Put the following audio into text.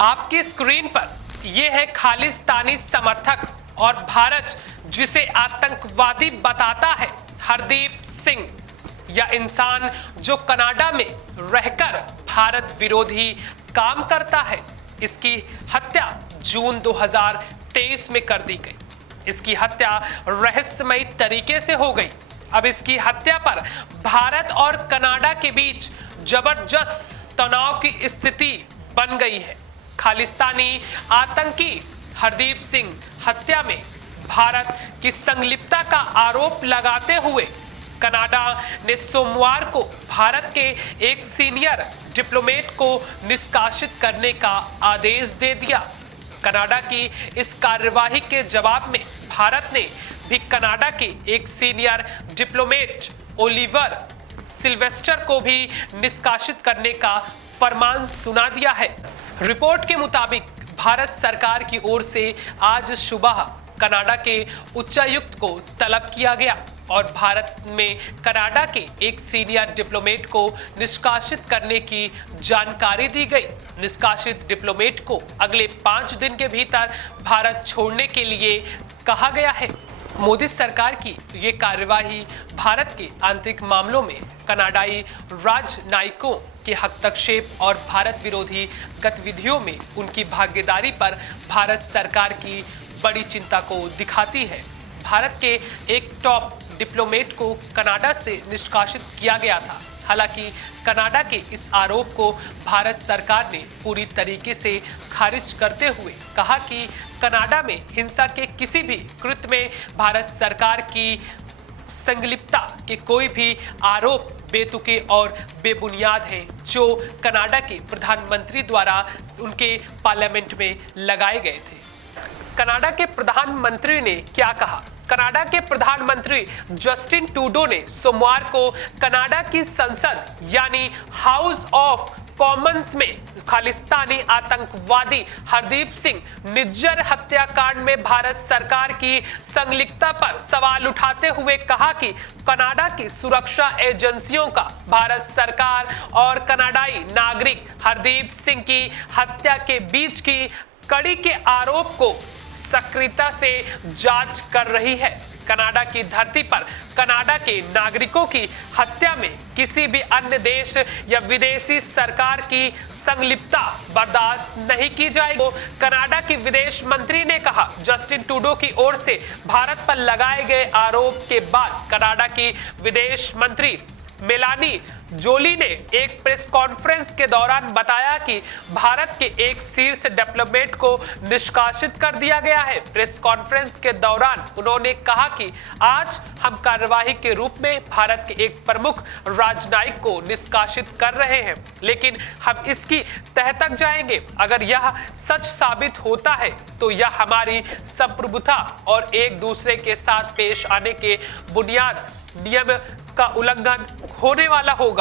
आपकी स्क्रीन पर यह है खालिस्तानी समर्थक और भारत जिसे आतंकवादी बताता है हरदीप सिंह, या इंसान जो कनाडा में रहकर भारत विरोधी काम करता है। इसकी हत्या जून 2023 में कर दी गई। इसकी हत्या रहस्यमयी तरीके से हो गई। अब इसकी हत्या पर भारत और कनाडा के बीच जबरदस्त तनाव की स्थिति बन गई है। खालिस्तानी आतंकी हरदीप सिंह हत्या में भारत की संलिप्तता का आरोप लगाते हुए कनाडा ने सोमवार को भारत के एक सीनियर डिप्लोमेट को निष्कासित करने का आदेश दे दिया। कनाडा की इस कार्यवाही के जवाब में भारत ने भी कनाडा के एक सीनियर डिप्लोमेट ओलिवर सिल्वेस्टर को भी निष्कासित करने का फरमान सुना दिया है। रिपोर्ट के मुताबिक भारत सरकार की ओर से आज सुबह कनाडा के उच्चायुक्त को तलब किया गया और भारत में कनाडा के एक सीनियर डिप्लोमेट को निष्कासित करने की जानकारी दी गई। निष्कासित डिप्लोमेट को अगले 5 दिन के भीतर भारत छोड़ने के लिए कहा गया है। मोदी सरकार की ये कार्यवाही भारत के आंतरिक मामलों में कनाडाई राजनयिकों के हस्तक्षेप और भारत विरोधी गतिविधियों में उनकी भागीदारी पर भारत सरकार की बड़ी चिंता को दिखाती है। भारत के एक टॉप डिप्लोमेट को कनाडा से निष्कासित किया गया था। हालांकि कनाडा के इस आरोप को भारत सरकार ने पूरी तरीके से खारिज करते हुए कहा कि कनाडा में हिंसा के किसी भी कृत्य में भारत सरकार की संलिप्तता के कोई भी आरोप बेतुके और बेबुनियाद हैं, जो कनाडा के प्रधानमंत्री द्वारा उनके पार्लियामेंट में लगाए गए थे। कनाडा के प्रधानमंत्री ने क्या कहा? कनाडा के प्रधानमंत्री जस्टिन ट्रूडो ने सोमवार को कनाडा की संसद यानी हाउस ऑफ कॉमन्स में खालिस्तानी आतंकवादी हरदीप सिंह निज्जर हत्याकांड में भारत सरकार की संलिप्तता पर सवाल उठाते हुए कहा कि कनाडा की सुरक्षा एजेंसियों का भारत सरकार और कनाडाई नागरिक हरदीप सिंह की हत्या के बीच की कड़ी के आरोप को सक्रियता से जांच कर रही है। कनाडा की धरती पर कनाडा के नागरिकों की हत्या में किसी भी अन्य देश या विदेशी सरकार की संलिप्तता बर्दाश्त नहीं की जाएगी। कनाडा की विदेश मंत्री ने कहा। जस्टिन ट्रूडो की ओर से भारत पर लगाए गए आरोप के बाद कनाडा की विदेश मंत्री मेलानी जोली ने एक प्रेस कॉन्फ्रेंस के दौरान बताया कि भारत के एक शीर्ष डिप्लोमेट को निष्कासित कर दिया गया है। प्रेस कॉन्फ्रेंस के दौरान उन्होंने कहा कि आज हम कार्यवाही के रूप में भारत के एक प्रमुख राजनयिक को निष्कासित कर रहे हैं, लेकिन हम इसकी तह तक जाएंगे। अगर यह सच साबित होता है तो यह हमारी संप्रभुता और एक दूसरे के साथ पेश आने के बुनियाद नियम का उल्लंघन होने वाला होगा।